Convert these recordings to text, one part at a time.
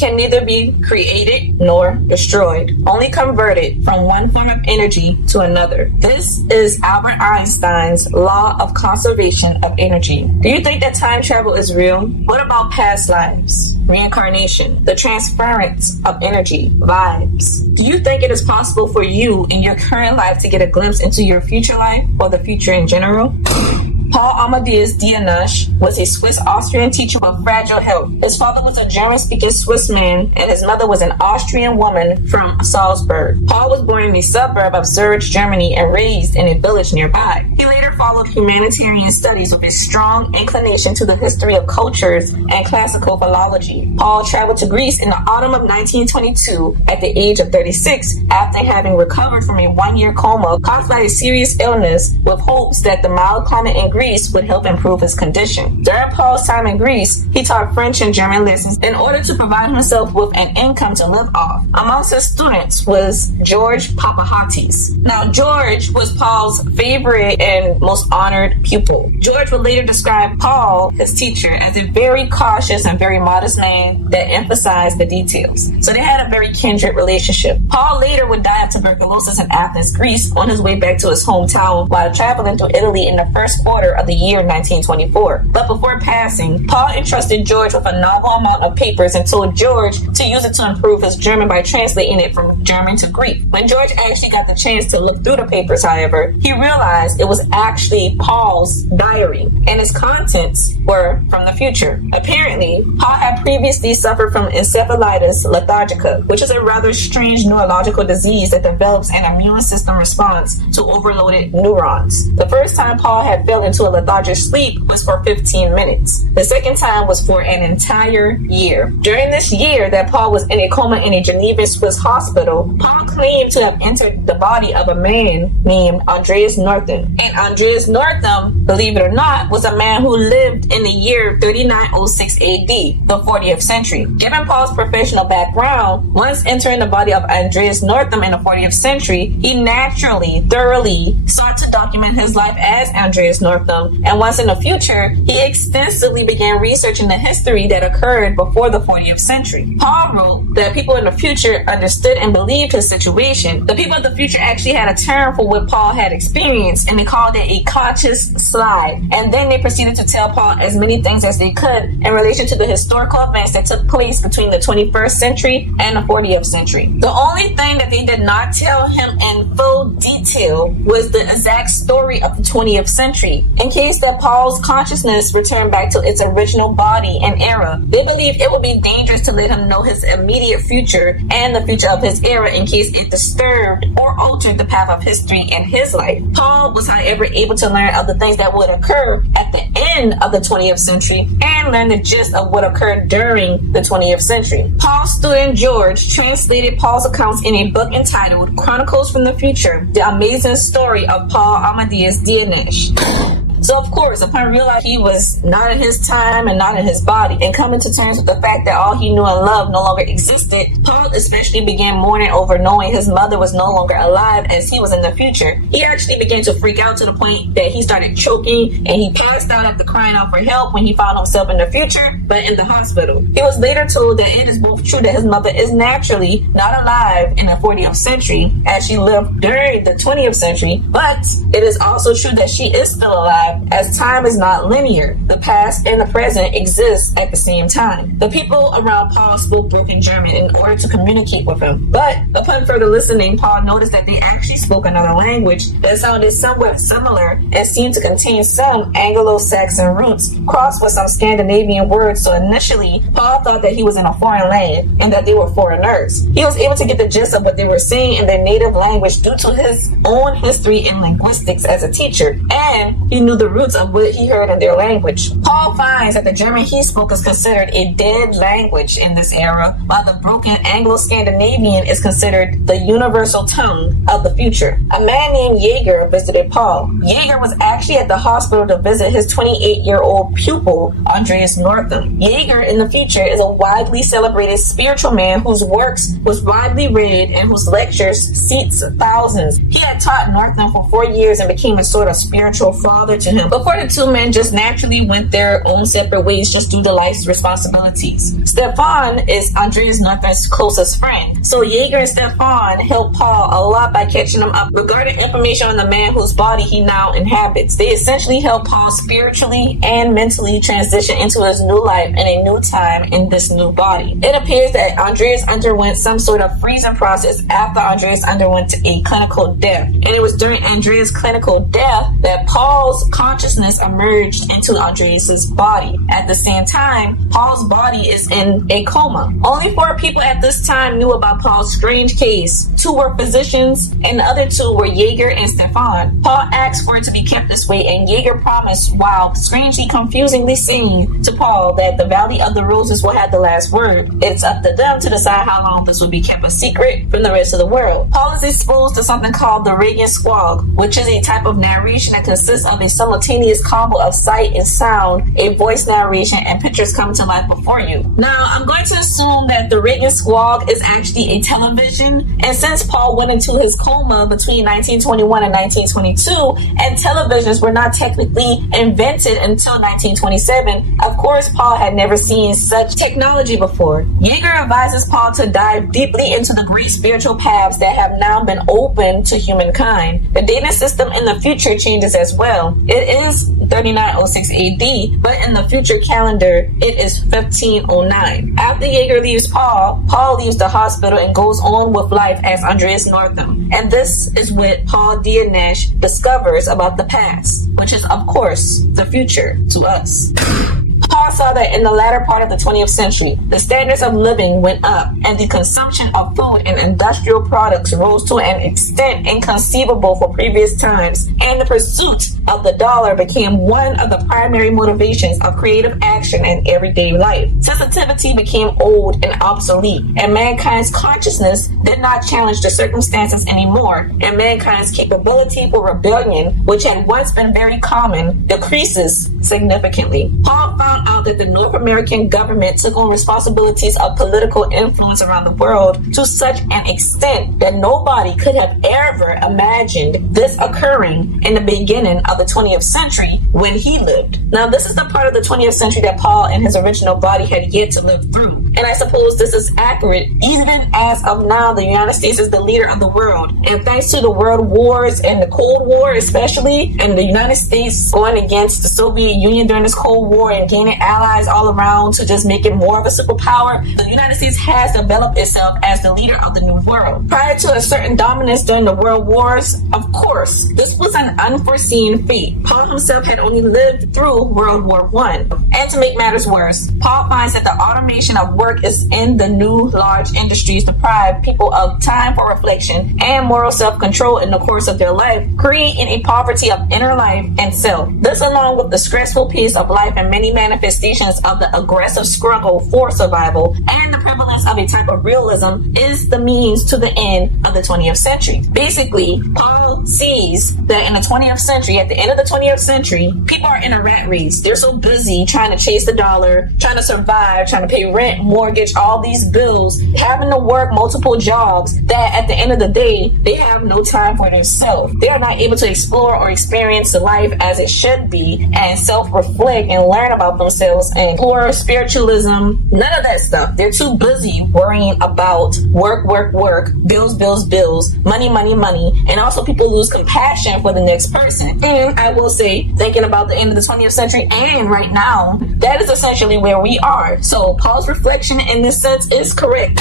can neither be created nor destroyed, only converted from one form of energy to another. This is Albert Einstein's law of conservation of energy. Do you think that time travel is real? What about past lives, reincarnation, the transference of energy, vibes? Do you think it is possible for you in your current life to get a glimpse into your future life or the future in general? Paul Amadeus Dienach was a Swiss-Austrian teacher of fragile health. His father was a German-speaking Swiss man, and his mother was an Austrian woman from Salzburg. Paul was born in a suburb of Zurich, Germany, and raised in a village nearby. He later followed humanitarian studies with a strong inclination to the history of cultures and classical philology. Paul traveled to Greece in the autumn of 1922 at the age of 36 after having recovered from a one-year coma caused by a serious illness, with hopes that the mild climate in Greece would help improve his condition. During Paul's time in Greece, he taught French and German lessons in order to provide himself with an income to live off. Amongst his students was George Papahatis. Now, George was Paul's favorite and most honored pupil. George would later describe Paul, his teacher, as a very cautious and very modest man that emphasized the details. So they had a very kindred relationship. Paul later would die of tuberculosis in Athens, Greece, on his way back to his hometown while traveling through Italy in the first quarter of the year 1924. But before passing, Paul entrusted George with a novel amount of papers and told George to use it to improve his German by translating it from German to Greek. When George actually got the chance to look through the papers, however, he realized it was actually Paul's diary, and its contents were from the future. Apparently, Paul had previously suffered from encephalitis lethargica, which is a rather strange neurological disease that develops an immune system response to overloaded neurons. The first time Paul had fell into a lethargic sleep was for 15 minutes. The second time was for an entire year. During this year that Paul was in a coma in a Geneva Swiss hospital, Paul claimed to have entered the body of a man named Andreas Northam. And Andreas Northam, believe it or not, was a man who lived in the year 3906 AD, the 40th century. Given Paul's professional background, once entering the body of Andreas Northam in the 40th century, he naturally, thoroughly sought to document his life as Andreas Northam, and once in the future, he extensively began researching the history that occurred before the 40th century. Paul wrote that people in the future understood and believed his situation. The people of the future actually had a term for what Paul had experienced, and they called it a conscious slide. And then they proceeded to tell Paul as many things as they could in relation to the historical events that took place between the 21st century and the 40th century. The only thing that they did not tell him in full detail was the exact story of the 20th century. In case that Paul's consciousness returned back to its original body and era, they believed it would be dangerous to let him know his immediate future and the future of his era in case it disturbed or altered the path of history in his life. Paul was, however, able to learn of the things that would occur at the end of the 20th century and learn the gist of what occurred during the 20th century. Paul's student George translated Paul's accounts in a book entitled Chronicles from the Future, The Amazing Story of Paul Amadeus Dienach. So, of course, upon realizing he was not in his time and not in his body, and coming to terms with the fact that all he knew and loved no longer existed, Paul especially began mourning over knowing his mother was no longer alive as he was in the future. He actually began to freak out to the point that he started choking, and he passed out after crying out for help when he found himself in the future, but in the hospital. He was later told that it is both true that his mother is naturally not alive in the 40th century as she lived during the 20th century, but it is also true that she is still alive, as time is not linear. The past and the present exist at the same time. The people around Paul spoke broken German in order to communicate with him, but upon further listening, Paul noticed that they actually spoke another language that sounded somewhat similar and seemed to contain some Anglo-Saxon roots crossed with some Scandinavian words. So initially, Paul thought that he was in a foreign land and that they were foreigners. He was able to get the gist of what they were saying in their native language due to his own history in linguistics as a teacher, and he knew the roots of what he heard in their language. Paul finds that the German he spoke is considered a dead language in this era, while the broken Anglo-Scandinavian is considered the universal tongue of the future. A man named Jaeger visited Paul. Jaeger was actually at the hospital to visit his 28-year-old pupil, Andreas Northam. Jaeger in the future is a widely celebrated spiritual man whose works was widely read and whose lectures seats thousands. He had taught Northam for 4 years and became a sort of spiritual father to to him before the two men just naturally went their own separate ways just due to life's responsibilities. Stefan is Andreas Northam's closest friend. So Jaeger and Stefan helped Paul a lot by catching him up regarding information on the man whose body he now inhabits. They essentially helped Paul spiritually and mentally transition into his new life and a new time in this new body. It appears that Andreas underwent some sort of freezing process after Andreas underwent a clinical death. And it was during Andreas' clinical death that Paul's consciousness emerged into Andreas' body. At the same time, Paul's body is in a coma. Only 4 people at this time knew about Paul's strange case. 2 were physicians and the other 2 were Jaeger and Stefan. Paul asked for it to be kept this way, and Jaeger promised, while strangely confusingly saying to Paul that the Valley of the Roses will have the last word. It's up to them to decide how long this will be kept a secret from the rest of the world. Paul is exposed to something called the Radiant Squall, which is a type of narration that consists of a simultaneous combo of sight and sound, a voice narration, and pictures come to life before you. Now, I'm going to assume that the Radiant Squall is actually a television, and since Paul went into his coma between 1921 and 1922, and televisions were not technically invented until 1927, of course, Paul had never seen such technology before. Jaeger advises Paul to dive deeply into the great spiritual paths that have now been open to humankind. The dating system in the future changes as well. It is 3906 AD, but in the future calendar, it is 1509. After Jaeger leaves Paul, Paul leaves the hospital and goes on with life as Andreas Northam. And this is what Paul Dienach discovers about the past, which is, of course, the future to us. Paul saw that in the latter part of the 20th century, the standards of living went up and the consumption of food and industrial products rose to an extent inconceivable for previous times, and the pursuit of the dollar became one of the primary motivations of creative action in everyday life. Sensitivity became old and obsolete, and mankind's consciousness did not challenge the circumstances anymore, and mankind's capability for rebellion, which had once been very common, decreases significantly. Paul found out that the North American government took on responsibilities of political influence around the world to such an extent that nobody could have ever imagined this occurring in the beginning of the 20th century when he lived. Now, this is the part of the 20th century that Paul in his original body had yet to live through. And I suppose this is accurate. Even as of now, the United States is the leader of the world. And thanks to the world wars and the Cold War especially, and the United States going against the Soviet Union during this Cold War and gaining allies all around to just make it more of a superpower, the United States has developed itself as the leader of the new world. Prior to a certain dominance during the world wars, of course, this was an unforeseen fate. Paul himself had only lived through World War I. And to make matters worse, Paul finds that the automation of work is in the new large industries deprive people of time for reflection and moral self-control in the course of their life, creating a poverty of inner life and self. This, along with the stressful pace of life and many manifestations of the aggressive struggle for survival and the prevalence of a type of realism, is the means to the end of the 20th century. Basically, Paul sees that in the 20th century, at the end of the 20th century, people are in a rat race. They're so busy trying to chase the dollar, trying to survive, trying to pay rent, mortgage, all these bills, having to work multiple jobs, that at the end of the day, they have no time for themselves. They are not able to explore or experience the life as it should be and self-reflect and learn about themselves and explore spiritualism. None of that stuff. They're too busy worrying about work, bills, money, and also people lose compassion for the next person. And I will say, thinking about the end of the 20th century and right now, that is essentially where we are. So Paul's reflection in this sense is correct.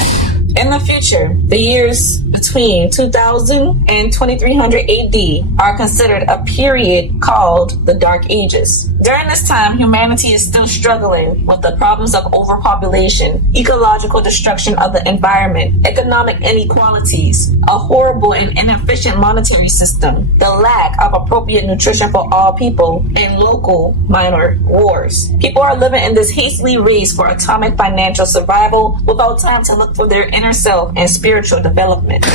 In the future, the years between 2000 and 2300 AD are considered a period called the Dark Ages. During this time, humanity is still struggling with the problems of overpopulation, ecological destruction of the environment, economic inequalities, a horrible and inefficient monetary system, the lack of appropriate nutrition for all people, and local minor wars. People are living in this hastily race for atomic financial survival without time to look for their inner self and spiritual development.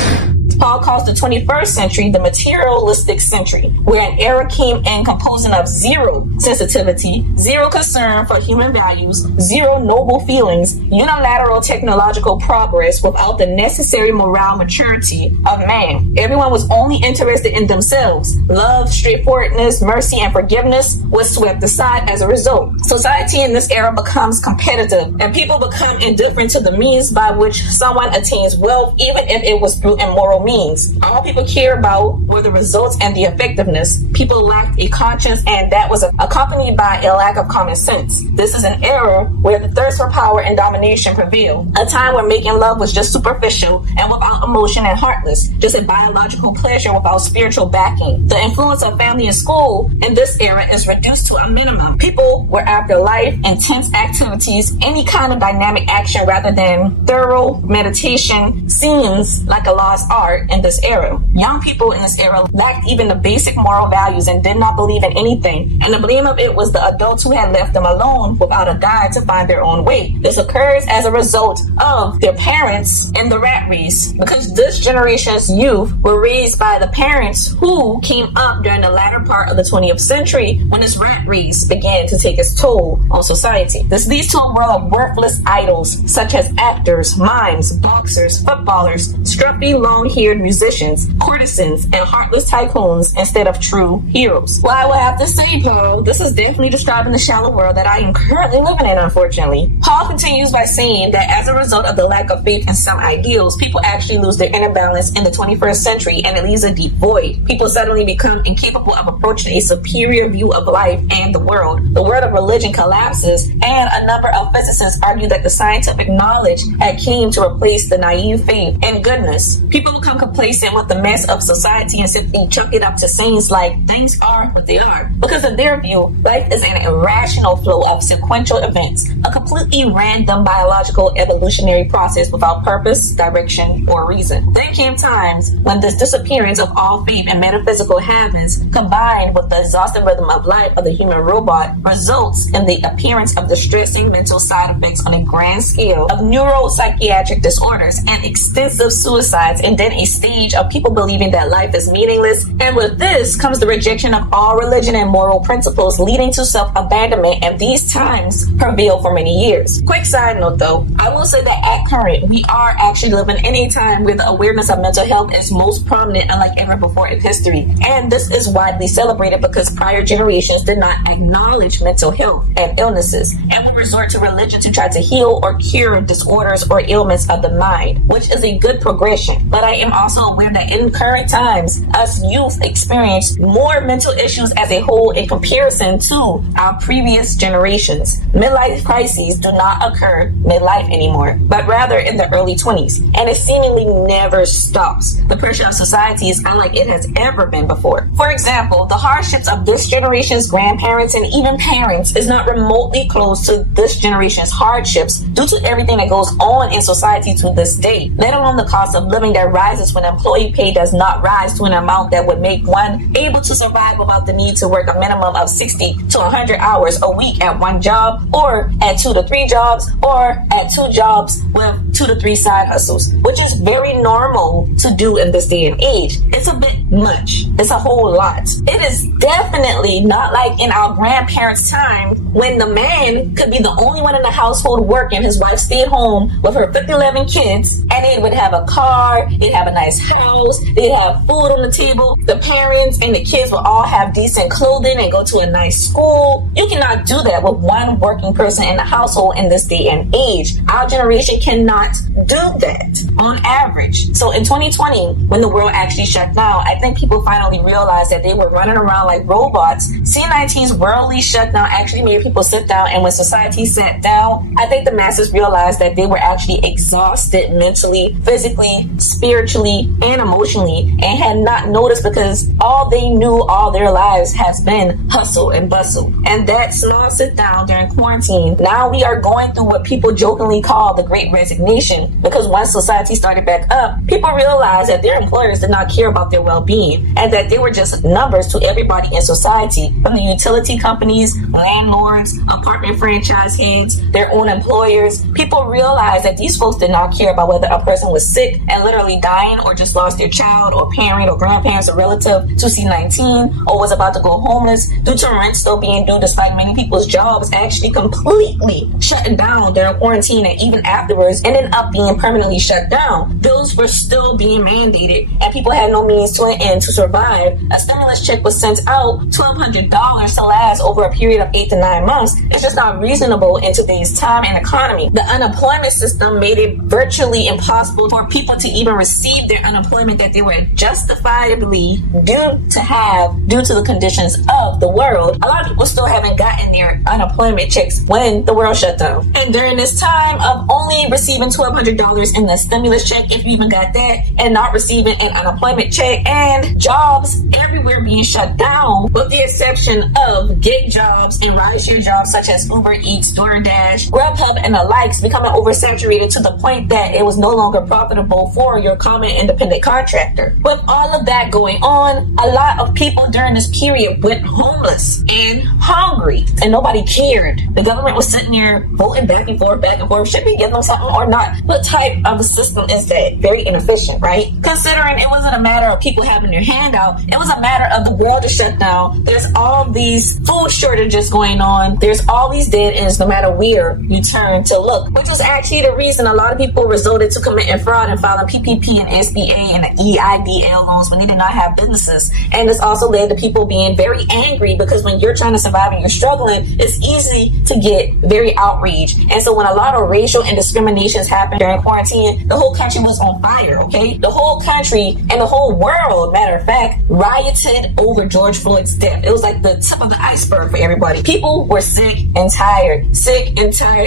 Paul calls the 21st century the materialistic century, where an era came in composing of zero sensitivity, zero concern for human values, zero noble feelings, unilateral technological progress without the necessary moral maturity of man. Everyone was only interested in themselves. Love, straightforwardness, mercy, and forgiveness was swept aside as a result. Society in this era becomes competitive, and people become indifferent to the means by which someone attains wealth, even if it was through immoral means. All people cared about were the results and the effectiveness. People lacked a conscience, and that was accompanied by a lack of common sense. This is an era where the thirst for power and domination prevailed. A time where making love was just superficial and without emotion and heartless, just a biological pleasure without spiritual backing. The influence of family and school in this era is reduced to a minimum. People were after life, intense activities, any kind of dynamic action rather than thorough meditation seems like a lost art in this era. Young people in this era lacked even the basic moral values and did not believe in anything, and the blame of it was the adults who had left them alone without a guide to find their own way. This occurs as a result of their parents in the rat race, because this generation's youth were raised by the parents who came up during the latter part of the 20th century when this rat race began to take its toll on society. This leads to a world of worthless idols such as actors, mimes, boxers, footballers, scruffy long-haired musicians, courtesans, and heartless tycoons instead of true heroes. Well, I will have to say, Paul, this is definitely describing the shallow world that I am currently living in, unfortunately. Paul continues by saying that as a result of the lack of faith in some ideals, people actually lose their inner balance in the 21st century, and it leaves a deep void. People suddenly become incapable of approaching a superior view of life and the world. The world of religion collapses, and a number of physicists argue that the scientific knowledge had came to replace the naive faith in goodness. People become complacent with the mess of society and simply chuck it up to sayings like things are what they are. Because in their view, life is an irrational flow of sequential events, a completely random biological evolutionary process without purpose, direction, or reason. Then came times when this disappearance of all faith in metaphysical heavens, combined with the exhaustive rhythm of life of the human robot, results in the appearance of distressing mental side effects on a grand scale of neuropsychiatric disorders and extensive suicides, and then a stage of people believing that life is meaningless. And with this comes the rejection of all religion and moral principles, leading to self-abandonment, and these times prevail for many years. Quick side note though, I will say that at current, we are actually living in a time where the awareness of mental health is most prominent unlike ever before in history. And this is widely celebrated because prior generations did not acknowledge mental health and illnesses, and we resort to religion to try to heal or cure disorders or ailments of the mind, which is a good progression. But I am also aware that in current times, us youth experience more mental issues as a whole in comparison to our previous generations. Midlife crises do not occur midlife anymore, but rather in the early 20s, and it seemingly never stops. The pressure of society is unlike it has ever been before. For example, the hardships of this generation's grandparents and even parents is not remotely close to this generation's hardships due to everything that goes on in society to this day, let alone the cost of living that rises when employee pay does not rise to an amount that would make one able to survive without the need to work a minimum of 60 to 100 hours a week at one job, or at 2 to 3 jobs, or at 2 jobs with 2 to 3 side hustles, which is very normal to do in this day and age. It's a bit much. It's a whole lot. It is definitely not like in our grandparents' time when the man could be the only one in the household working, his wife stayed home with her 11 kids, and they would have a car, they'd have a nice house, they'd have food on the table, the parents and the kids would all have decent clothing and go to a nice school. You cannot do that with one working person in the household in this day and age. Our generation cannot do that on average. So in 2020, when the world actually shut down, I think people finally realized that they were running around like robots. C-19's worldly shutdown actually made people sit down, and when society sat down, I think the masses realized that they were actually exhausted mentally, physically, spiritually, and emotionally, and had not noticed because all they knew all their lives has been hustle and bustle. And that small sit down during quarantine, now we are going through what people jokingly call the Great Resignation, because once society started back up, people realized that their employers did not care about their well-being, and that they were just numbers to everybody everybody in society, from the utility companies, landlords, apartment franchise heads, their own employers. People realized that these folks did not care about whether a person was sick and literally dying, or just lost their child or parent or grandparents or relative to C-19, or was about to go homeless due to rent still being due, despite many people's jobs actually completely shutting down during quarantine, and even afterwards ended up being permanently shut down. Bills were still being mandated and people had no means to an end to survive. A stimulus check was sent out, $1,200 to last over a period of 8 to 9 months. It's just not reasonable in today's time and economy. The unemployment system made it virtually impossible for people to even receive their unemployment that they were justifiably due to the conditions of the world. A lot of people still haven't gotten their unemployment checks when the world shut down. And during this time of only receiving $1,200 in the stimulus check, if you even got that, and not receiving an unemployment check, and jobs everywhere being shut down, with the exception of gig jobs and rideshare jobs such as Uber Eats, DoorDash, Grubhub, and the likes, becoming oversaturated to the point that it was no longer profitable for your common independent contractor. With all of that going on, a lot of people during this period went homeless and hungry, and nobody cared. The government was sitting there voting back and forth, should we give them something or not? What type of a system is that? Very inefficient, right? Considering it wasn't a matter of people having their hand out, it was a matter of the world is shut down. There's all these food shortages going on. There's all these dead ends no matter where you turn to look, which was actually the reason a lot of people resorted to committing fraud and filing PPP and SBA and the EIDL loans when they did not have businesses. And this also led to people being very angry, because when you're trying to survive and you're struggling, it's easy to get very outraged. And so when a lot of racial and discriminations happened during quarantine, the whole country was on fire, okay? The whole country and the whole world, matter of fact, rioted over George Floyd's death. It was like the tip of the iceberg for everybody. People were sick and tired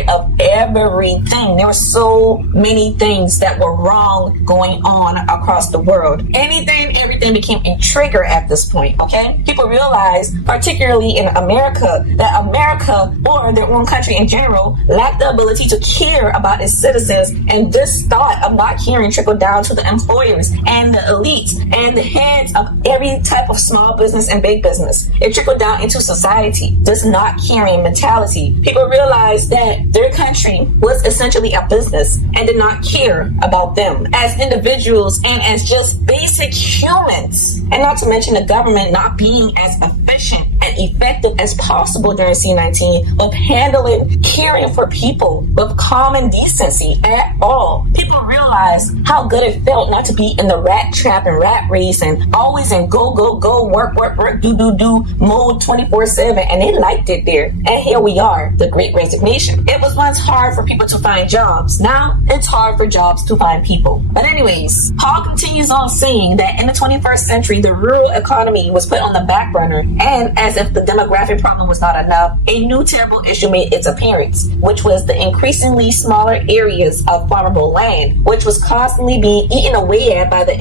of everything. There were so many things that were wrong going on across the world. Everything became a trigger at this point, okay? People realized, particularly in America, that America, or their own country in general, lacked the ability to care about its citizens, and this thought of not caring trickled down to the employers and the elites and the heads of every type of small business and big business. It trickled down into society, this not caring mentality. People realized that their country was essentially a business and did not care about them as individuals and as just basic humans. And not to mention the government not being as efficient and effective as possible during C-19 of handling, caring for people with common decency at all. People realized how good it felt not to be in the rat trap and rat race and always in go, work, do mode 24/7, and they liked it there. And here we are, the Great Resignation. It was once hard for people to find jobs. Now it's hard for jobs to find people. But anyways, Paul continues on saying that in the 21st century, the rural economy was put on the back burner, and as if the demographic problem was not enough, a new terrible issue made its appearance, which was the increasingly smaller areas of farmable land, which was constantly being eaten away at by the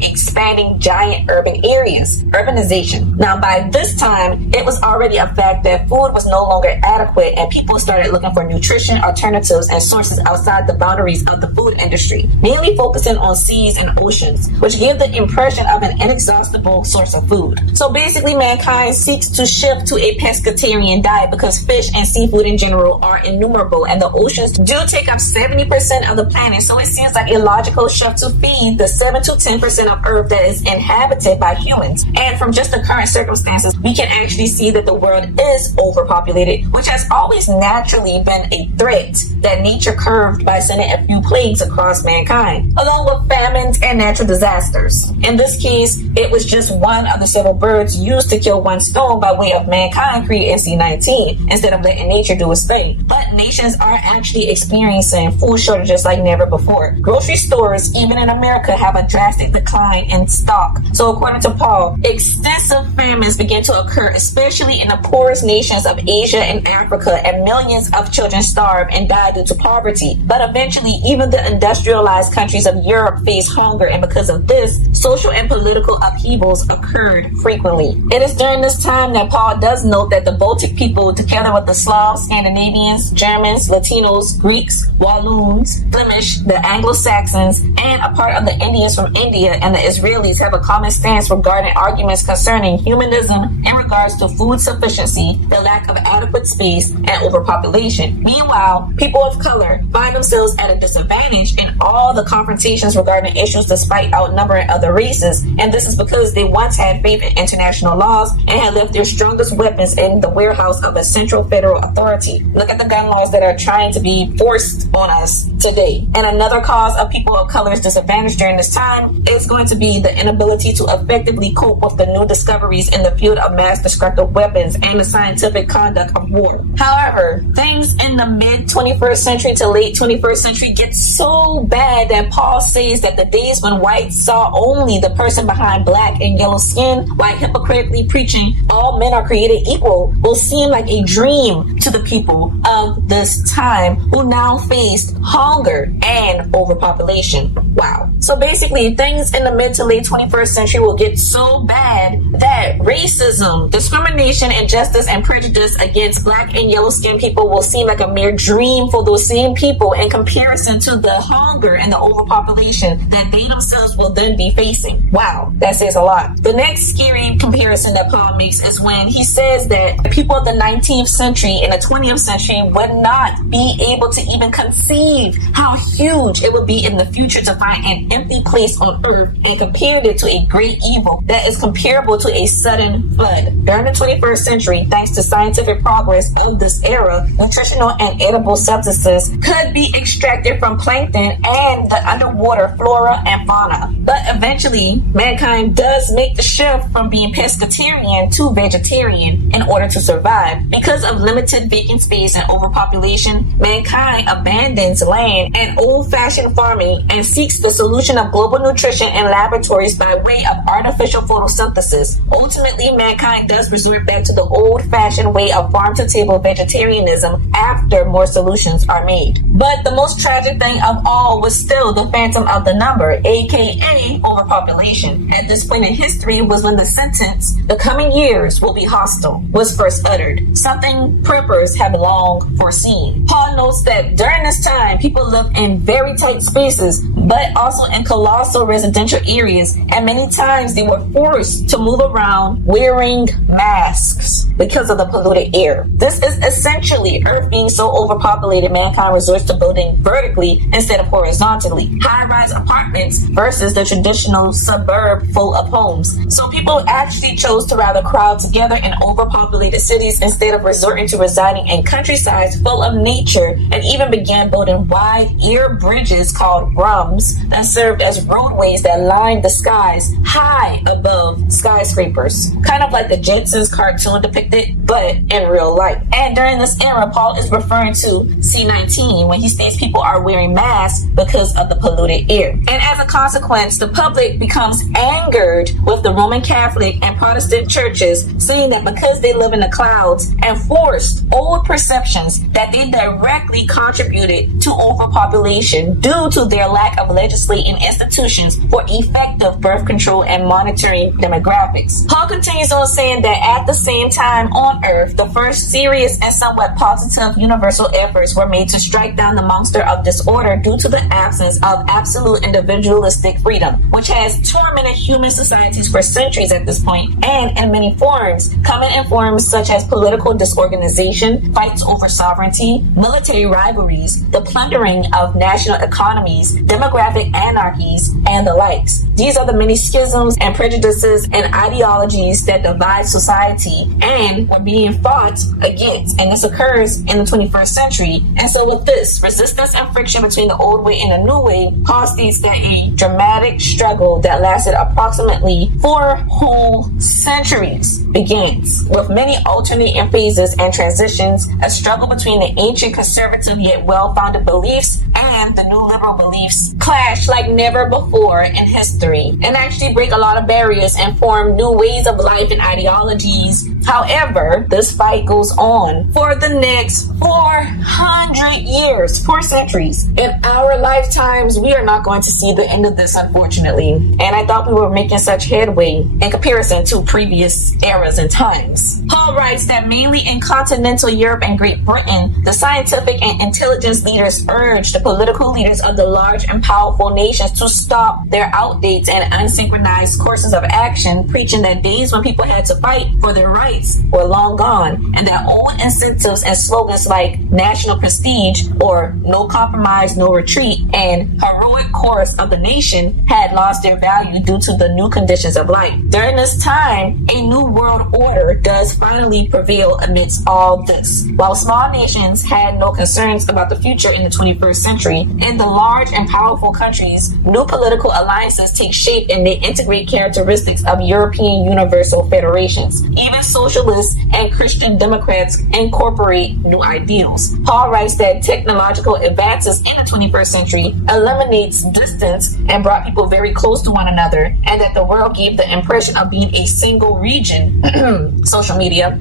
expanding giant urban areas. Urbanization. Now, by this time, it was already a fact that food was no longer adequate, and people started looking for nutrition alternatives and sources outside the boundaries of the food industry, mainly focusing on seas and oceans, which gave the impression of an inexhaustible source of food. So basically, mankind seeks to shift to a pescatarian diet because fish and seafood in general are innumerable, and the oceans do take up 70% of the planet. So it seems like a logical shift to feed the 7 to 10% of Earth that is inhabited by humans. And from just the current circumstances, we can actually see that the world is overpopulated, which has always naturally been a threat that nature curbed by sending a few plagues across mankind, along with famines and natural disasters. In this case, it was just one of the several birds used to kill one stone by way of mankind creating C-19 instead of letting nature do its thing. But nations are actually experiencing food shortages like never before. Grocery stores, even in America, have a drastic decline in stock. So according to Paul, extensive famines began to occur, especially in the poorest nations of Asia and Africa, and millions of children starved and died due to poverty. But eventually, even the industrialized countries of Europe faced hunger, and because of this, social and political upheavals occurred frequently. It is during this this time that Paul does note that the Baltic people, together with the Slavs, Scandinavians, Germans, Latinos, Greeks, Walloons, Flemish, the Anglo-Saxons, and a part of the Indians from India and the Israelis have a common stance regarding arguments concerning humanism in regards to food sufficiency, the lack of adequate space, and overpopulation. Meanwhile, people of color find themselves at a disadvantage in all the confrontations regarding issues despite outnumbering other races, and this is because they once had faith in international laws and had left their strongest weapons in the warehouse of a central federal authority. Look at the gun laws that are trying to be forced on us today. And another cause of people of color's disadvantage during this time is going to be the inability to effectively cope with the new discoveries in the field of mass destructive weapons and the scientific conduct of war. However, things in the mid 21st century to late 21st century get so bad that Paul says that the days when whites saw only the person behind black and yellow skin while hypocritically preaching all men are created equal will seem like a dream to the people of this time who now faced hunger and overpopulation. Wow. So basically, things in the mid to late 21st century will get so bad that racism, discrimination, injustice, and prejudice against black and yellow skinned people will seem like a mere dream for those same people in comparison to the hunger and the overpopulation that they themselves will then be facing. Wow, that says a lot. The next scary comparison that Paul makes is when he says that the people of the 19th century and the 20th century would not be able to even conceive how huge it would be in the future to find an empty place on earth, and compared it to a great evil that is comparable to a sudden flood. During the 21st century, thanks to scientific progress of this era, nutritional and edible substances could be extracted from plankton and the underwater flora and fauna. But eventually, mankind does make the shift from being pescatarian to vegetarian in order to survive. Because of limited vacant space and overpopulation, mankind abandons land and old-fashioned farming and seeks the solution of global nutrition in laboratories by way of artificial photosynthesis. Ultimately, mankind does resort back to the old-fashioned way of farm-to-table vegetarianism after more solutions are made. But the most tragic thing of all was still the phantom of the number, aka overpopulation. At this point in history was when the sentence, "the coming years will be hostile," was first uttered, something preppers have long foreseen. Paul notes that during this time, people lived in very tight spaces, but also in colossal residential areas, and many times they were forced to move around wearing masks because of the polluted air. This is essentially Earth being so overpopulated, mankind resorts to building vertically instead of horizontally. High-rise apartments versus the traditional suburb full of homes. So people actually chose to rather crowd together in overpopulated cities instead of resorting to residing in countrysides full of nature, and even began building wide air bridges called rums that served as roadways that lined the skies high above skyscrapers. Kind of like the Jetsons cartoon depicted, but in real life. And during this era, Paul is referring to C-19 when he states people are wearing masks because of the polluted air. And as a consequence, the public becomes angered with the Roman Catholic and Protestant churches, saying that because they live in the clouds and forced old perceptions that they directly contributed to overpopulation due to their lack of legislating institutions for effective birth control and monitoring demographics. Paul continues on saying that at the same time on Earth, the first serious and somewhat positive universal efforts were made to strike down the monster of disorder due to the absence of absolute individualistic freedom, which has tormented human societies for centuries at this point, and in many forms, coming in forms such as political disorganization, fights over sovereignty, military rivalries, the plundering of national economies, demographic anarchies, and the likes. These are the many schisms and prejudices and ideologies that divide society and were being fought against, and this occurs in the 21st century. And so with this resistance and friction between the old way and the new way, Paul states that a dramatic struggle that lasted approximately 4 whole centuries begins, with many alternating phases and transitions, a struggle between the ancient conservative yet well-founded beliefs and the new liberal beliefs clash like never before in history, and actually break a lot of barriers and form new ways of life and ideologies However, this fight goes on for the next 400 years, 4 centuries. In our lifetimes, we are not going to see the end of this, unfortunately. And I thought we were making such headway in comparison to previous eras and times. Paul writes that mainly in continental Europe and Great Britain, the scientific and intelligence leaders urged the political leaders of the large and powerful nations to stop their outdates and unsynchronized courses of action, preaching that days when people had to fight for their rights were long gone, and that old incentives and slogans like national prestige or no compromise, no retreat, and heroic course of the nation had lost their value due to the new conditions of life. During this time, a new world order does finally prevail amidst all this. While small nations had no concerns about the future in the 21st century, in the large and powerful countries, new political alliances take shape and they integrate characteristics of European universal federations. Even socialists and Christian Democrats incorporate new ideals. Paul writes that technological advances in the 21st century eliminates distance and brought people very close to one another, and that the world gave the impression of being a single region, social media.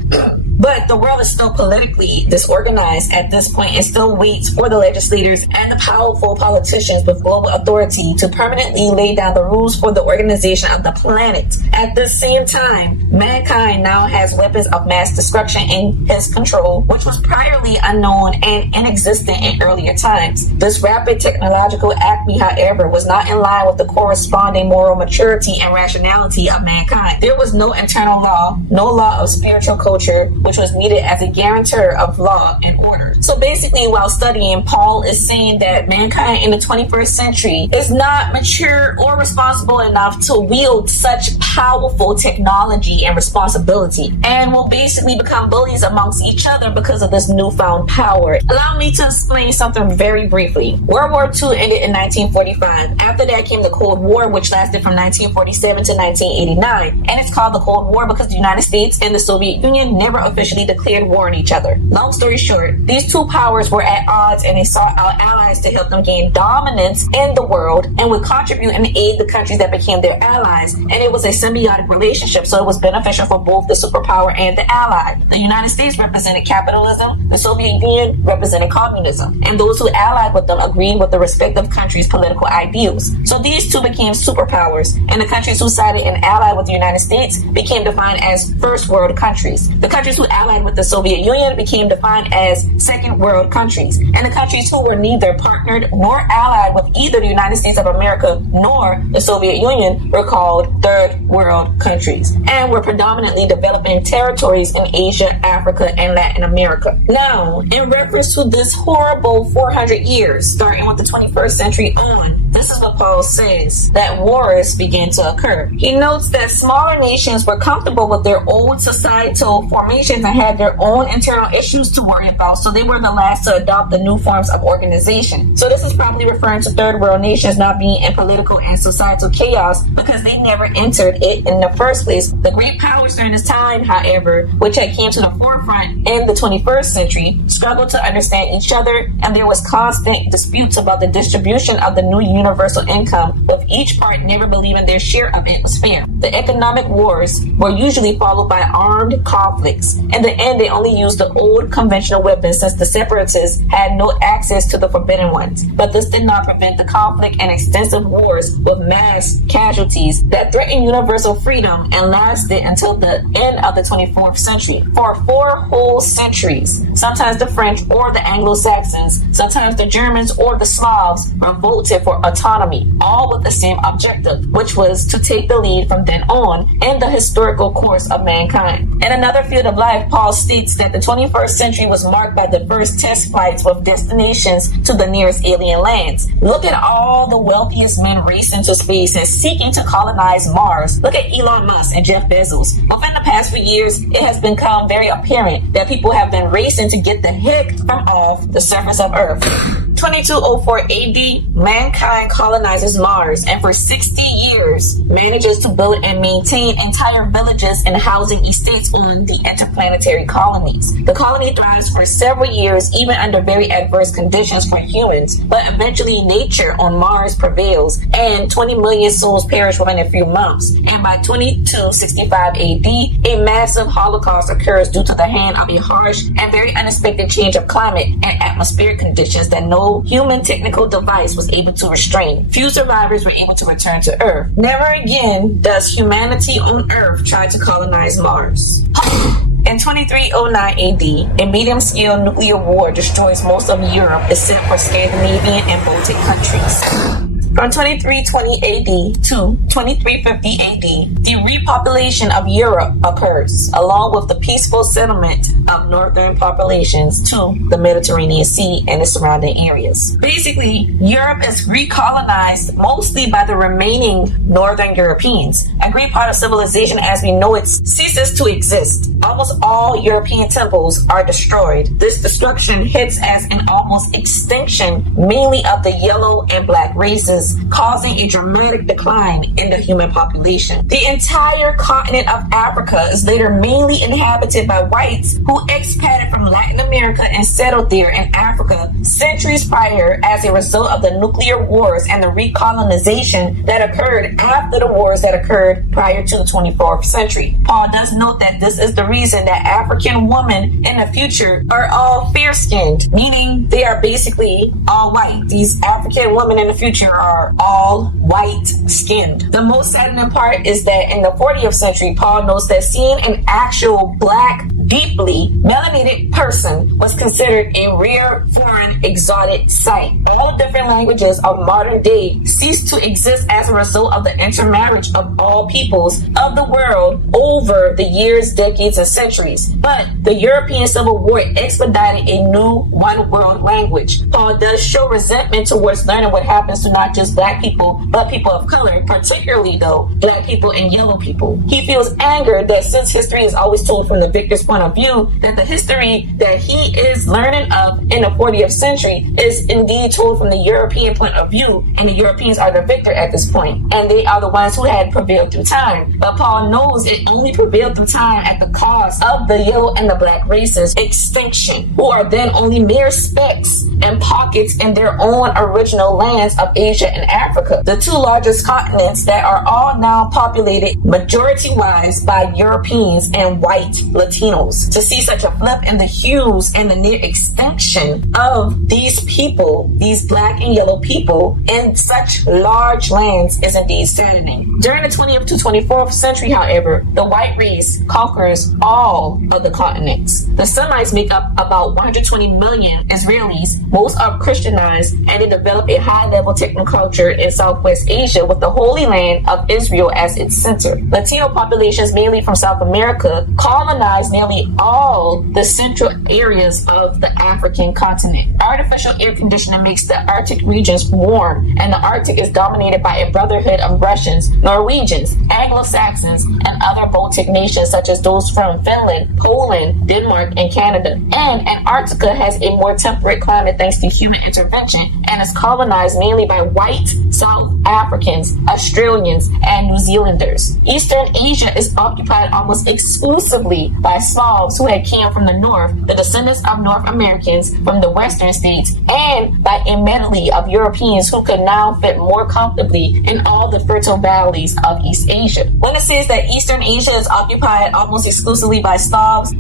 But the world is still politically disorganized at this point and still waits for the legislators and the powerful politicians with global authority to permanently lay down the rules for the organization of the planet. At the same time, mankind now has weapons of mass destruction in his control, which was priorly unknown and inexistent in earlier times. This rapid technological acme, however, was not in line with the corresponding moral maturity and rationality of mankind. There was no internal law, no law of spiritual culture, which was needed as a guarantor of law and order. So basically, while studying, Paul is saying that mankind in the 21st century is not mature or responsible enough to wield such powerful technology and responsibility, and will basically become bullies amongst each other because of this newfound power. Allow me to explain something very briefly. World War II ended in 1945. After that came the Cold War, which lasted from 1947 to 1989. And it's called the Cold War because the United States and the Soviet Union never officially declared war on each other. Long story short, these two powers were at odds and they sought out allies to help them gain dominance in the world and would contribute and aid the countries that became their allies. And it was a symbiotic relationship, so it was beneficial for both the superpower and the ally. The United States represented capitalism, the Soviet Union represented communism, and those who allied with them agreed with the respective countries' political ideals. So these two became superpowers, and the countries who sided and allied with the United States became defined as first world countries. The countries who allied with the Soviet Union became defined as second world countries, and the countries who were neither partnered nor allied with either the United States of America nor the Soviet Union were called third world countries, and were predominantly developing territories in Asia, Africa, and Latin America. Now, in reference to this horrible 400 years, starting with the 21st century on, this is what Paul says, that wars began to occur. He notes that smaller nations were comfortable with their old societal formations and had their own internal issues to worry about, so they were the last to adopt the new forms of organization. So this is probably referring to third world nations not being in political and societal chaos because they never entered it in the first place. The great powers during this time, however, which had came to the forefront in the 21st century, struggled to understand each other, and there was constant disputes about the distribution of the new universal income, with each part never believing their share of it was fair. The economic wars were usually followed by armed conflicts. In the end, they only used the old conventional weapons since the separatists had no access to the forbidden ones. But this did not prevent the conflict and extensive wars with mass casualties that threatened universal freedom and lasted until the end of the 24th century. For 4 whole centuries, sometimes the French or the Anglo-Saxons, sometimes the Germans or the Slavs revolted for autonomy, all with the same objective, which was to take the lead from then on in the historical course of mankind. In another field of life, Paul states that the 21st century was marked by the first test flights with destinations to the nearest alien lands. Look at all the wealthiest men racing to space and seeking to colonize Mars. Look at Elon Musk and Jeff Bezos. Within the past few years, it has become very apparent that people have been racing to get the heck from off the surface of Earth. 2204 AD, mankind colonizes Mars and for 60 years manages to build and maintain entire villages and housing estates on the interplanetary colonies. The colony thrives for several years even under very adverse conditions for humans, but eventually nature on Mars prevails and 20 million souls perish within a few months. And by 2265 AD, a massive holocaust occurs due to the hand of a harsh and very unexpected change of climate and atmospheric conditions that no human technical device was able to restrain. Few survivors were able to return to Earth. Never again does humanity on Earth try to colonize Mars. In 2309 AD, a medium-scale nuclear war destroys most of Europe except for Scandinavian and Baltic countries. From 2320 AD to 2350 AD, the repopulation of Europe occurs, along with the peaceful settlement of northern populations to the Mediterranean Sea and the surrounding areas. Basically, Europe is recolonized mostly by the remaining northern Europeans. A great part of civilization as we know it ceases to exist. Almost all European temples are destroyed. This destruction hits as an almost extinction, mainly of the yellow and black races, causing a dramatic decline in the human population. The entire continent of Africa is later mainly inhabited by whites who expatted from Latin America and settled there in Africa centuries prior as a result of the nuclear wars and the recolonization that occurred after the wars that occurred prior to the 24th century. Paul does note that this is the reason that African women in the future are all fair-skinned, meaning they are basically all white. These African women in the future are all white-skinned. The most saddening part is that in the 40th century, Paul notes that seeing an actual black, deeply melanated person was considered a rare, foreign, exotic sight. All the different languages of modern day ceased to exist as a result of the intermarriage of all peoples of the world over the years, decades, and centuries. But the European Civil War expedited a new one-world language. Paul does show resentment towards learning what happens to not just black people, but people of color, particularly though black people and yellow people. He feels anger that since history is always told from the victor's point of view, that the history that he is learning of in the 40th century is indeed told from the European point of view, and the Europeans are the victor at this point, and they are the ones who had prevailed through time. But Paul knows it only prevailed through time at the cost of the yellow and the black races' extinction, who are then only mere specks and pockets in their own original lands of Asia and Africa, the two largest continents that are all now populated majority-wise by Europeans and white Latinos. To see such a flip in the hues and the near extinction of these people, these black and yellow people, in such large lands is indeed saddening. During the 20th to 24th century, however, the white race conquers all of the continents. The Semites make up about 120 million Israelis. Most are Christianized, and they develop a high-level technoculture in Southwest Asia with the Holy Land of Israel as its center. Latino populations, mainly from South America, colonize nearly all the central areas of the African continent. Artificial air conditioning makes the Arctic regions warm, and the Arctic is dominated by a brotherhood of Russians, Norwegians, Anglo-Saxons, and other Baltic nations such as those from Finland, Poland, Denmark, and Canada. And Antarctica has a more temperate climate thanks to human intervention and is colonized mainly by white South Africans, Australians, and New Zealanders. Eastern Asia is occupied almost exclusively by Slavs who had came from the north, the descendants of North Americans from the western states, and by a medley of Europeans who could now fit more comfortably in all the fertile valleys of East Asia. When it says that Eastern Asia is occupied almost exclusively by Slavs,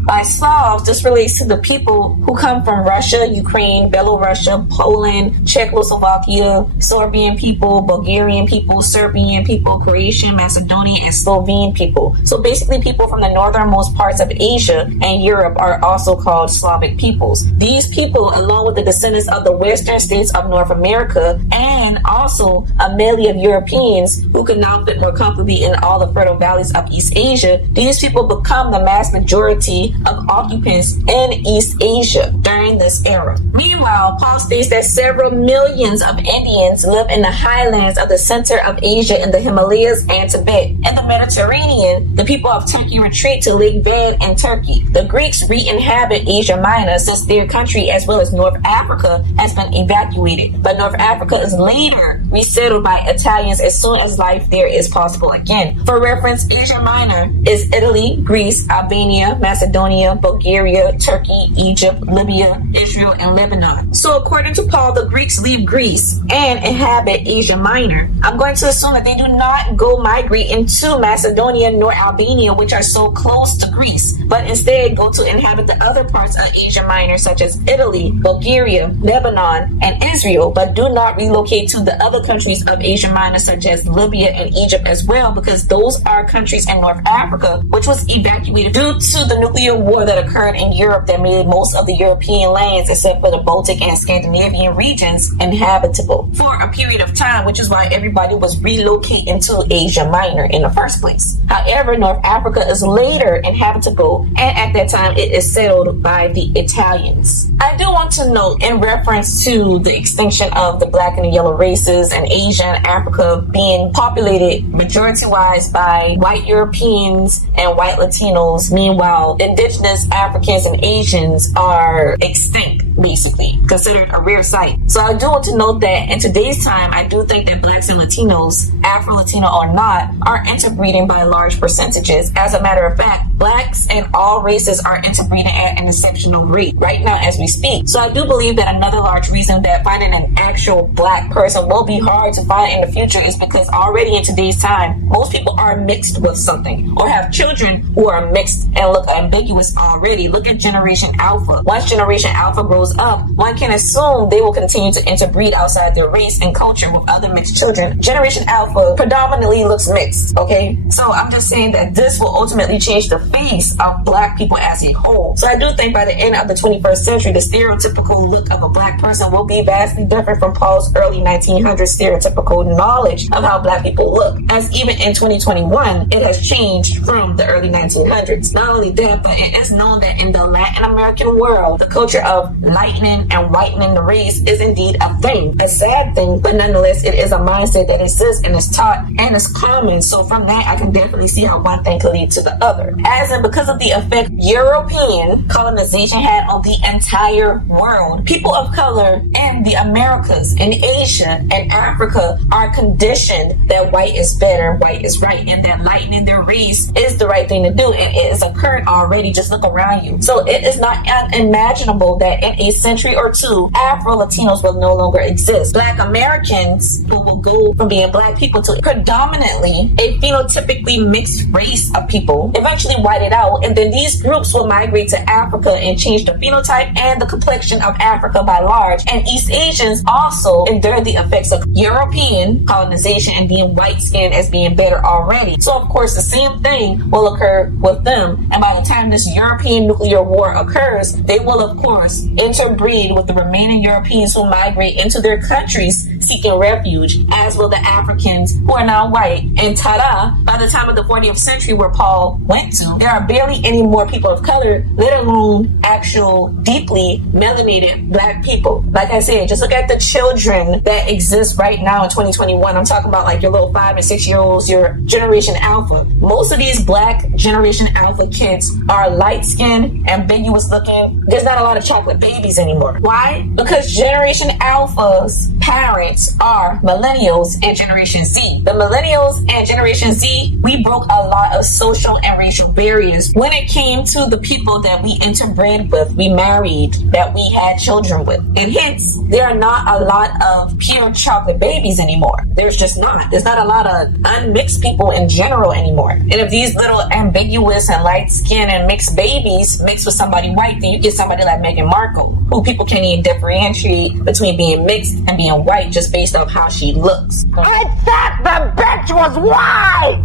this relates to the people who come from Russia, Ukraine, Belarusia, Poland, Czechoslovakia, Serbian people, Bulgarian people, Serbian people, Croatian, Macedonian, and Slovene people. So basically people from the northernmost parts of Asia and Europe are also called Slavic peoples. These people, along with the descendants of the western states of North America and also a medley of Europeans who could now fit more comfortably in all the fertile valleys of East Asia, these people become the mass majority of occupants in East Asia. during this era. Meanwhile, Paul states that several millions of Indians live in the highlands of the center of Asia in the Himalayas and Tibet. In the Mediterranean, the people of Turkey retreat to Lake Van in Turkey. The Greeks re-inhabit Asia Minor since their country as well as North Africa has been evacuated. But North Africa is later resettled by Italians as soon as life there is possible again. For reference, Asia Minor is Italy, Greece, Albania, Macedonia, Bulgaria, Turkey, Egypt, Libya, Israel, and Lebanon. So according to Paul, the Greeks leave Greece and inhabit Asia Minor. I'm going to assume that they do not go migrate into Macedonia nor Albania, which are so close to Greece, but instead go to inhabit the other parts of Asia Minor, such as Italy, Bulgaria, Lebanon, and Israel, but do not relocate to the other countries of Asia Minor, such as Libya and Egypt as well, because those are countries in North Africa, which was evacuated due to the nuclear war that occurred in Europe that made most of the European lands, except for the Baltic and Scandinavian regions, inhabitable for a period of time, which is why everybody was relocating to Asia Minor in the first place. However, North Africa is later inhabitable, and at that time it is settled by the Italians. I do want to note, in reference to the extinction of the black and the yellow races in Asia and Africa being populated majority-wise by white Europeans and white Latinos, meanwhile indigenous Africans and Asians are extinct, basically considered a rare sight. So I do want to note that in today's time, I do think that blacks and Latinos, Afro-Latino or not, are interbreeding by large percentages. As a matter of fact, blacks and all races are interbreeding at an exceptional rate right now as we speak. So I do believe that another large reason that finding an actual black person will be hard to find in the future is because already in today's time, most people are mixed with something or have children who are mixed and look ambiguous already. Look at Generation Alpha. Once Generation Alpha grows up, one can assume they will continue to interbreed outside their race and culture with other mixed children. Generation Alpha predominantly looks mixed, okay? So I'm just saying that this will ultimately change the face of black people as a whole. So I do think by the end of the 21st century, the stereotypical look of a black person will be vastly different from Paul's early 1900s stereotypical knowledge of how black people look. As even in 2021, it has changed from the early 1900s. Not only that, but it is known that in the Latin American world, the culture of lightening and whitening the race is indeed a thing. A sad thing, but nonetheless, it is a mindset that exists and is taught and is common. So from that, I can definitely see how one thing could lead to the other. As in, because of the effect European colonization had on the entire world, people of color in the Americas, in Asia, and Africa are conditioned that white is better, white is right, and that lightening their race is the right thing to do, and it is occurring already. Just look around you. So it is not unimaginable that in a century or two, Afro-Latinos will no longer exist. Black Americans who will go from being black people to predominantly a phenotypically mixed race of people, eventually white it out, and then these groups will migrate to Africa and change the phenotype and the complexion of Africa by large. And East Asians also endure the effects of European colonization and being white-skinned as being better already. So of course the same thing will occur with them, and by the time this European nuclear war occurs, they will of course interbreed with the remaining Europeans who migrate into their countries seeking refuge, as will the Africans who are now white. And ta-da, by the time of the 40th century where Paul went to, there are barely any more people of color, let alone actual deeply melanated black people. Like I said, just look at the children that exist right now in 2021. I'm talking about like your little 5 and 6 year olds, your Generation Alpha. Most of these black Generation Alpha kids are light-skinned, ambiguous looking. There's not a lot of chocolate babies anymore. Why? Because Generation Alpha's parents are millennials and Generation Z. The millennials and Generation Z, we broke a lot of social and racial barriers when it came to the people that we interbred with, we married, that we had children with. And hence, there are not a lot of pure chocolate babies anymore. There's just not. There's not a lot of unmixed people in general anymore. And if these little ambiguous and light skinned and mixed babies mix with somebody white, then you get somebody like Meghan Markle, who people can't even differentiate between being mixed and being white just based off how she looks. I thought the bitch was white!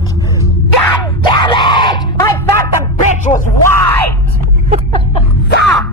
God damn it! I thought the bitch was white! Fuck!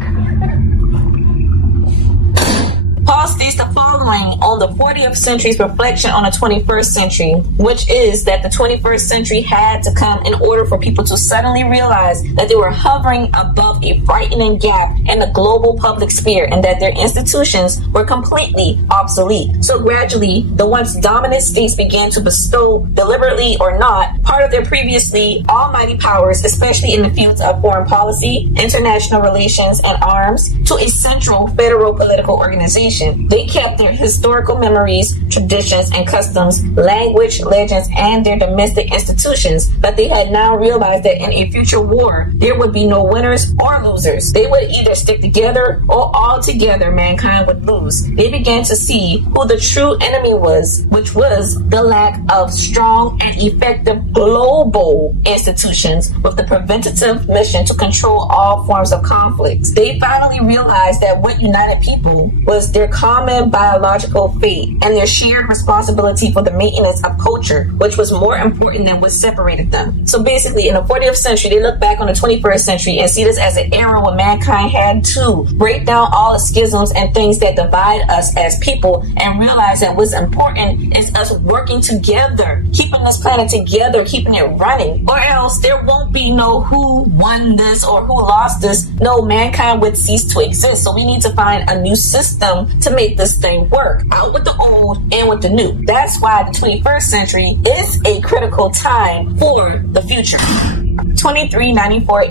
Paul states the following following on the 40th century's reflection on the 21st century, which is that the 21st century had to come in order for people to suddenly realize that they were hovering above a frightening gap in the global public sphere and that their institutions were completely obsolete. So gradually, the once dominant states began to bestow, deliberately or not, part of their previously almighty powers, especially in the fields of foreign policy, international relations, and arms, to a central federal political organization. They kept their historical memories, traditions, and customs, language, legends, and their domestic institutions, but they had now realized that in a future war, there would be no winners or losers. They would either stick together or all together mankind would lose. They began to see who the true enemy was, which was the lack of strong and effective global institutions with the preventative mission to control all forms of conflicts. They finally realized that what united people was their common biological fate and their shared responsibility for the maintenance of culture, which was more important than what separated them. So basically, in the 40th century, they look back on the 21st century and see this as an era where mankind had to break down all the schisms and things that divide us as people and realize that what's important is us working together, keeping this planet together, keeping it running, or else there won't be no who won this or who lost this. No, mankind would cease to exist. So we need to find a new system to make this thing work. Out with the old and with the new. That's why the 21st century is a critical time for the future. 2394 AD,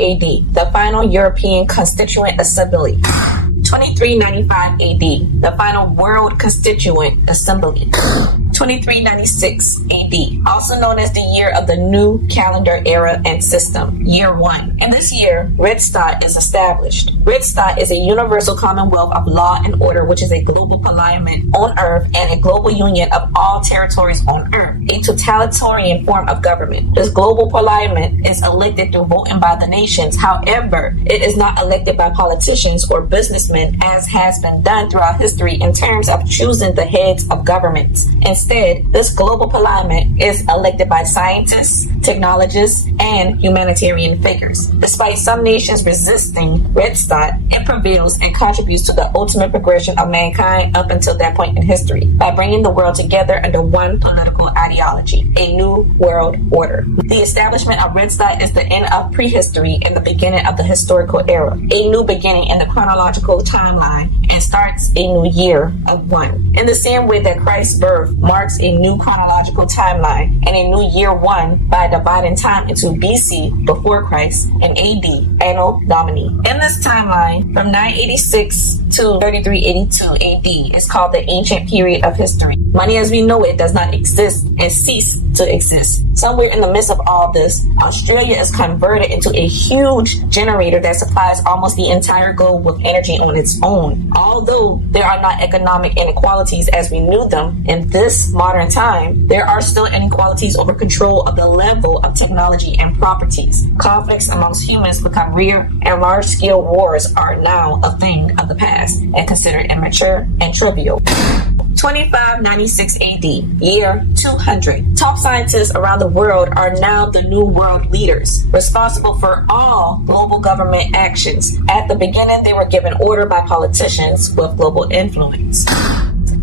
the final European Constituent Assembly. 2395 AD, the final World Constituent Assembly. 2396 AD, also known as the year of the new calendar era and system, year 1. In this year, Rechtsstaat is established. Rechtsstaat is a universal commonwealth of law and order, which is a global parliament on earth and a global union of all territories on earth, a totalitarian form of government. This global parliament is elected through voting by the nations. However, it is not elected by politicians or businessmen as has been done throughout history in terms of choosing the heads of governments. Instead, this global parliament is elected by scientists, technologists, and humanitarian figures. Despite some nations resisting Rechtsstaat, it prevails and contributes to the ultimate progression of mankind up until that point in history by bringing the world together under one political ideology, a new world order. The establishment of Rechtsstaat is the end of prehistory and the beginning of the historical era, a new beginning in the chronological timeline, and starts a new year of 1. In the same way that Christ's birth marks a new chronological timeline and a new year 1 by dividing time into BC, before Christ, and AD, Anno Domini. In this timeline, from 986 to 3382 AD is called the ancient period of history. Money as we know it does not exist and cease to exist. Somewhere in the midst of all this, Australia is converted into a huge generator that supplies almost the entire globe with energy on its own. Although there are not economic inequalities as we knew them in this modern time, there are still inequalities over control of the level of technology and properties. Conflicts amongst humans become rare, and large-scale wars are now a thing of the past and considered immature and trivial. 2596 AD, year 200. Top scientists around the world are now the new world leaders, responsible for all global government actions. At the beginning, they were given order by politicians with global influence.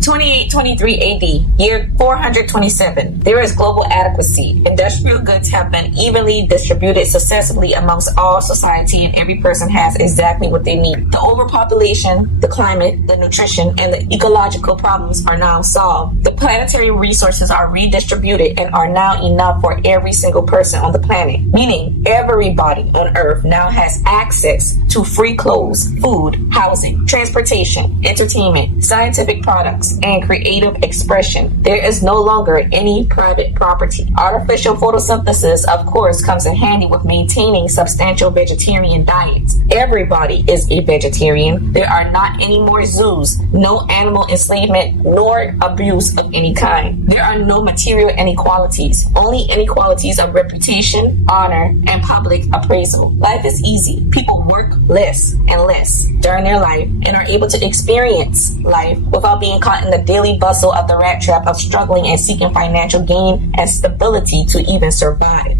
2823 AD, year 427. There is global adequacy. Industrial goods have been evenly distributed successively amongst all society, and every person has exactly what they need. The overpopulation, the climate, the nutrition, and the ecological problems are now solved. The planetary resources are redistributed and are now enough for every single person on the planet, meaning everybody on Earth now has access to free clothes, food, housing, transportation, entertainment, scientific products, and creative expression. There is no longer any private property. Artificial photosynthesis, of course, comes in handy with maintaining substantial vegetarian diets. Everybody is a vegetarian. There are not any more zoos, no animal enslavement, nor abuse of any kind. There are no material inequalities, only inequalities of reputation, honor, and public appraisal. Life is easy. People work less and less during their life and are able to experience life without being caught in the daily bustle of the rat trap of struggling and seeking financial gain and stability to even survive.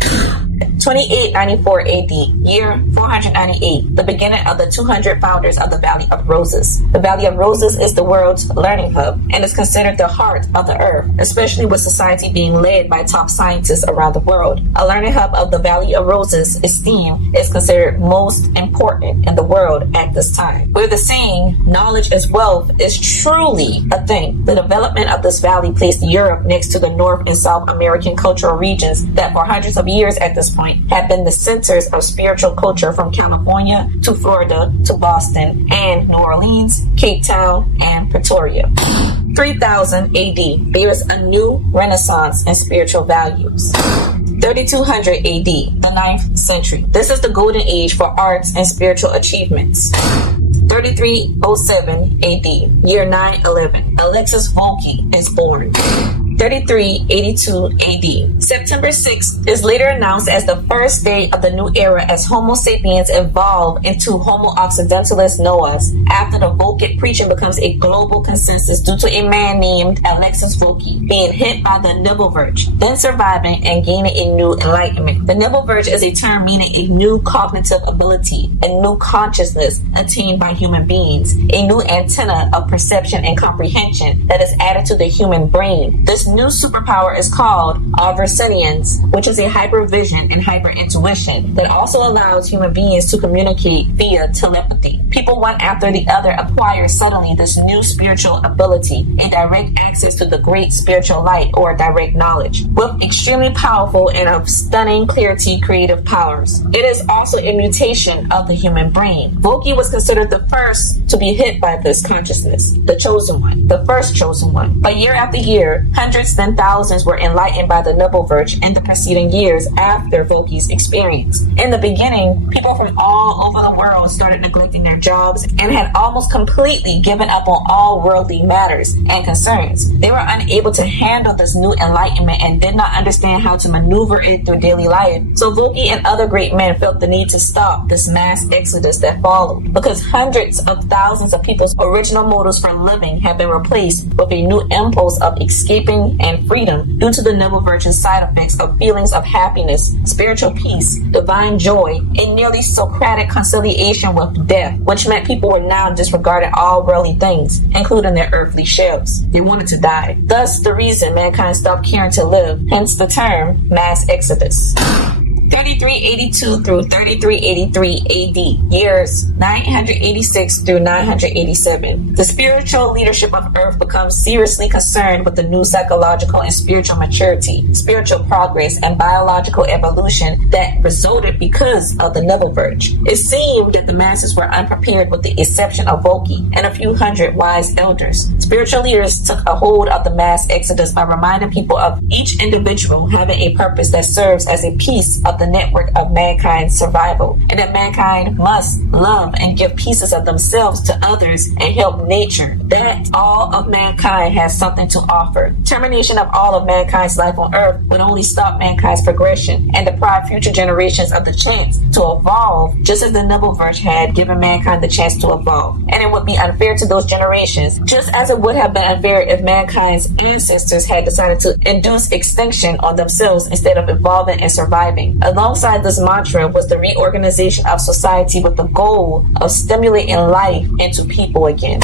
2894 AD, year 498, the beginning of the 200 founders of the Valley of Roses. The Valley of Roses is the world's learning hub and is considered the heart of the earth, especially with society being led by top scientists around the world. A learning hub of the Valley of Roses esteemed is considered most important in the world at this time. Where the saying, knowledge is wealth, is truly a thing. The development of this valley placed Europe next to the North and South American cultural regions that for hundreds of years at this point have been the centers of spiritual culture, from California to Florida to Boston and New Orleans, Cape Town, and Pretoria. 3000 AD, there is a new renaissance in spiritual values. 3200 AD, the 9th century. This is the golden age for arts and spiritual achievements. 3307 AD, year 911, Alexis Volkey is born. 3382 AD. September 6th is later announced as the first day of the new era as Homo sapiens evolve into Homo occidentalis Noahs after the Volkic preaching becomes a global consensus due to a man named Alexis Volkey being hit by the Nibelverge, then surviving and gaining a new enlightenment. The Nibelverge is a term meaning a new cognitive ability, a new consciousness attained by human beings, a new antenna of perception and comprehension that is added to the human brain. This new superpower is called Aversinians, which is a hypervision and hyperintuition that also allows human beings to communicate via telepathy. People one after the other acquire suddenly this new spiritual ability, a direct access to the great spiritual light or direct knowledge, with extremely powerful and of stunning clarity creative powers. It is also a mutation of the human brain. Volkey was considered the first to be hit by this consciousness, the chosen one, the first chosen one. But year after year, hundreds then thousands were enlightened by the Nibelverge in the preceding years after Volkey's experience. In the beginning, people from all over the world started neglecting their jobs and had almost completely given up on all worldly matters and concerns. They were unable to handle this new enlightenment and did not understand how to maneuver it through daily life. So Volkey and other great men felt the need to stop this mass exodus that followed, because hundreds of thousands of people's original motives for living have been replaced with a new impulse of escaping and freedom due to the Nibelverge's side effects of feelings of happiness, spiritual peace, divine joy, and nearly Socratic conciliation with death, which meant people were now disregarding all worldly things, including their earthly shells. They wanted to die. Thus, the reason mankind stopped caring to live, hence the term mass exodus. 3382 through 3383 AD, years 986 through 987. The spiritual leadership of Earth becomes seriously concerned with the new psychological and spiritual maturity, spiritual progress, and biological evolution that resulted because of the Nibelverge. It seemed that the masses were unprepared with the exception of Volkey and a few hundred wise elders. Spiritual leaders took a hold of the mass exodus by reminding people of each individual having a purpose that serves as a piece of the network of mankind's survival, and that mankind must love and give pieces of themselves to others and help nature. That all of mankind has something to offer. Termination of all of mankind's life on earth would only stop mankind's progression and deprive future generations of the chance to evolve, just as the Nibelverge had given mankind the chance to evolve. And it would be unfair to those generations, just as it would have been unfair if mankind's ancestors had decided to induce extinction on themselves instead of evolving and surviving. Alongside this mantra was the reorganization of society with the goal of stimulating life into people again.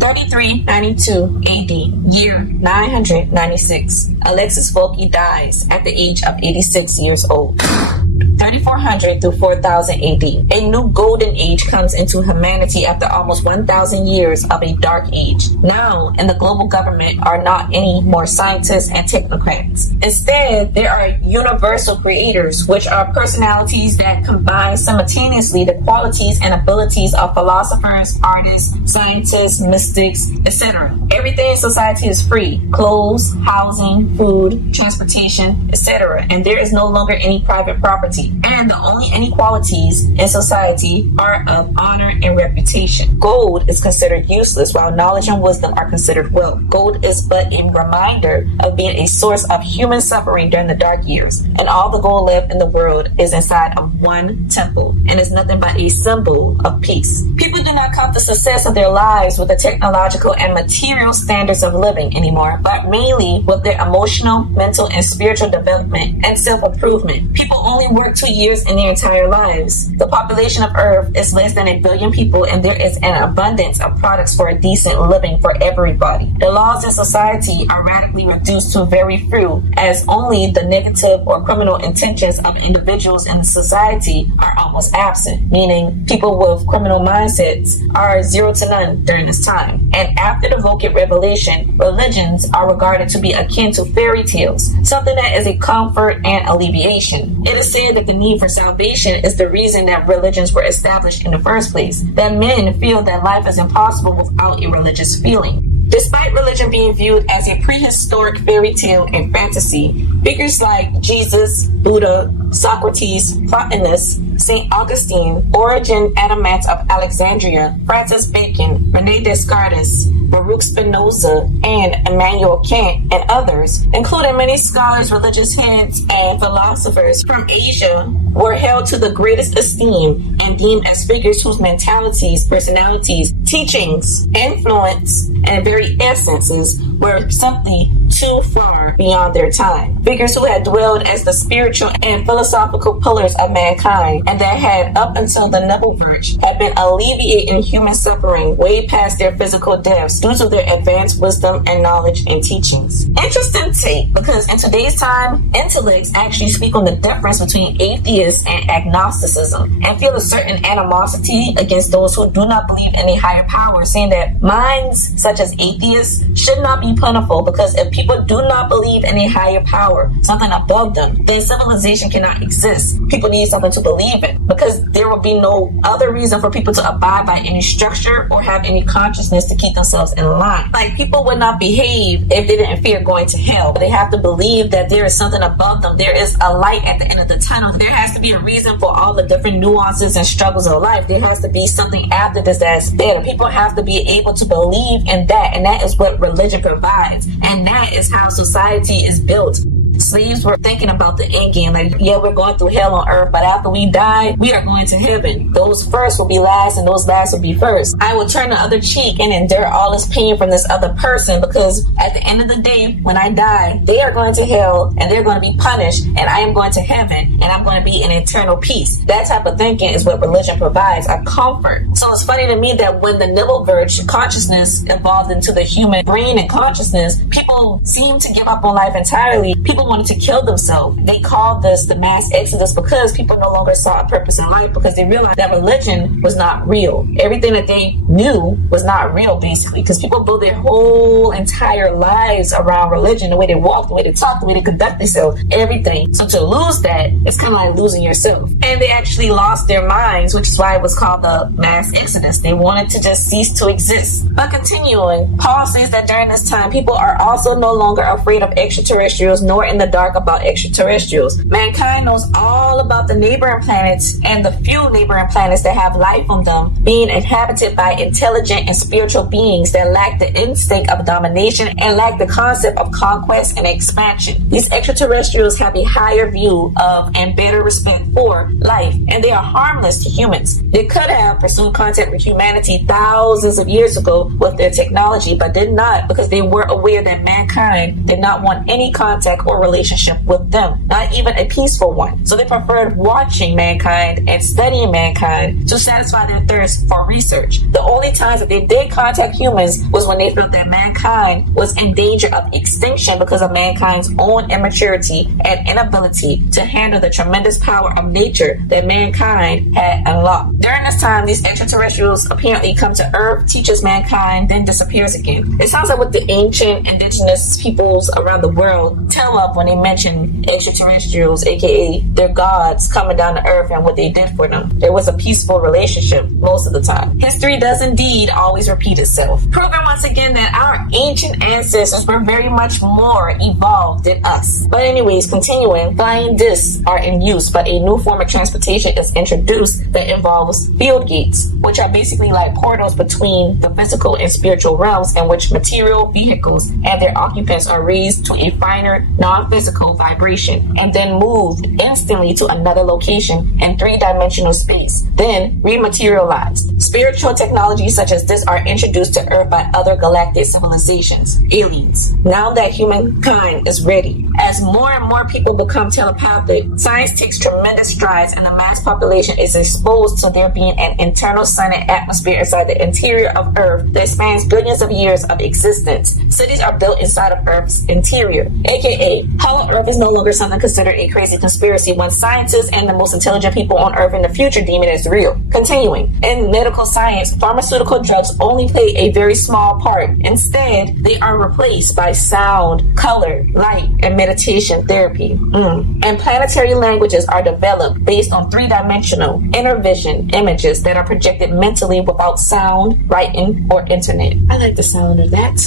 3392 AD, year 996. Alexis Volkey dies at the age of 86 years old. 3400 through 4000 AD. A new golden age comes into humanity after almost 1000 years of a dark age. Now, in the global government are not any more scientists and technocrats. Instead, there are universal creators, which are personalities that combine simultaneously the qualities and abilities of philosophers, artists, scientists, mystics, etc. Everything in society is free: clothes, housing, food, transportation, etc. And there is no longer any private property. and the only inequalities in society are of honor and reputation. Gold is considered useless, while knowledge and wisdom are considered wealth. Gold is but a reminder of being a source of human suffering during the dark years, and all the gold left in the world is inside of one temple, and is nothing but a symbol of peace. People do not count the success of their lives with the technological and material standards of living anymore, but mainly with their emotional, mental, and spiritual development and self-improvement. People only work 2 years in their entire lives. The population of Earth is less than 1 billion people, and there is an abundance of products for a decent living for everybody. The laws in society are radically reduced to very few, as only the negative or criminal intentions of individuals in the society are almost absent, meaning people with criminal mindsets are 0 to none during this time. And after the Vulcan revelation, religions are regarded to be akin to fairy tales, something that is a comfort and alleviation. It is said that the need for salvation is the reason that religions were established in the first place, that men feel that life is impossible without a religious feeling. Despite religion being viewed as a prehistoric fairy tale and fantasy, figures like Jesus, Buddha, Socrates, Plotinus, St. Augustine, Origen Adamant of Alexandria, Francis Bacon, Rene Descartes, Baruch Spinoza, and Immanuel Kant, and others, including many scholars, religious heads, and philosophers from Asia, were held to the greatest esteem and deemed as figures whose mentalities, personalities, teachings, influence, and very essences were simply too far beyond their time. Figures who had dwelled as the spiritual and philosophical pillars of mankind, and that had, up until the Nibble Verge, had been alleviating human suffering way past their physical deaths due to their advanced wisdom and knowledge and teachings. Interesting take, because in today's time, intellects actually speak on the difference between atheists and agnosticism, and feel a certain animosity against those who do not believe in a higher power, saying that minds such as atheists should not be plentiful, because if people do not believe in a higher power, something above them, then civilization cannot exist. People need something to believe in, because there will be no other reason for people to abide by any structure or have any consciousness to keep themselves in line. Like, people would not behave if they didn't fear going to hell. They have to believe that there is something above them. There is a light at the end of the tunnel. There has to be a reason for all the different nuances and struggles of life. There has to be something after this that's better. People have to be able to believe in that, and that is what religion provides, and that is how society is built. Slaves were thinking about the end game, like, yeah, we're going through hell on earth, but after we die, we are going to heaven. Those first will be last, and those last will be first. I will turn the other cheek and endure all this pain from this other person, because at the end of the day, when I die, they are going to hell, and they're going to be punished, and I am going to heaven, and I'm going to be in eternal peace. That type of thinking is what religion provides, a comfort. So it's funny to me that when the Nibble Verge consciousness evolved into the human brain and consciousness, people seemed to give up on life entirely. People wanted to kill themselves. They called this the mass exodus, because people no longer saw a purpose in life, because they realized that religion was not real. Everything that they knew was not real, basically, because people build their whole entire lives around religion, the way they walk, the way they talk, the way they conduct themselves, everything. So to lose that, it's kind of like losing yourself. And they actually lost their minds, which is why it was called the mass exodus. They wanted to just cease to exist. But continuing, Paul says that during this time, people are also no longer afraid of extraterrestrials, nor in the dark about extraterrestrials. Mankind knows all about the neighboring planets and the few neighboring planets that have life on them being inhabited by intelligent and spiritual beings that lack the instinct of domination and lack the concept of conquest and expansion. These extraterrestrials have a higher view of and better respect for life, and they are harmless to humans. They could have pursued contact with humanity thousands of years ago with their technology, but did not, because they were aware that mankind did not want any contact or relationship with them, not even a peaceful one. So they preferred watching mankind and studying mankind to satisfy their thirst for research. The only times that they did contact humans was when they felt that mankind was in danger of extinction because of mankind's own immaturity and inability to handle the tremendous power of nature that mankind had unlocked. During this time, these extraterrestrials apparently come to Earth, teaches mankind, then disappears again. It sounds like what the ancient indigenous peoples around the world tell of love when they mention extraterrestrials, aka their gods, coming down to Earth and what they did for them. There was a peaceful relationship most of the time. History does indeed always repeat itself, proving once again that our ancient ancestors were very much more evolved than us. But anyways, continuing, flying discs are in use, but a new form of transportation is introduced that involves field gates, which are basically like portals between the physical and spiritual realms, in which material vehicles and their occupants are raised to a finer, non-physical vibration and then moved instantly to another location in three-dimensional space, then rematerialized. Spiritual technologies such as this are introduced to Earth by other galactic civilizations, aliens. Now that humankind is ready, as more and more people become telepathic, science takes tremendous strides and the mass population is exposed to there being an internal sun and atmosphere inside the interior of Earth that spans billions of years of existence. Cities are built inside of Earth's interior, aka Hollow Earth is no longer something considered a crazy conspiracy when scientists and the most intelligent people on Earth in the future deem it as real. Continuing, in medical science, pharmaceutical drugs only play a very small part. Instead, they are replaced by sound, color, light, and meditation therapy. And planetary languages are developed based on three-dimensional inner vision images that are projected mentally without sound, writing, or internet. I like the sound of that.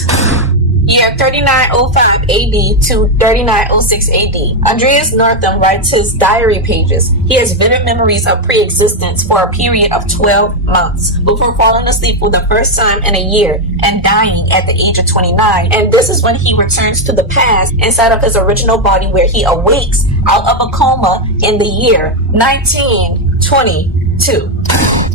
Year 3905 AD to 3906 AD. Andreas Northam writes his diary pages. He has vivid memories of pre-existence for a period of 12 months before falling asleep for the first time in a year and dying at the age of 29. And this is when he returns to the past inside of his original body, where he awakes out of a coma in the year 1922.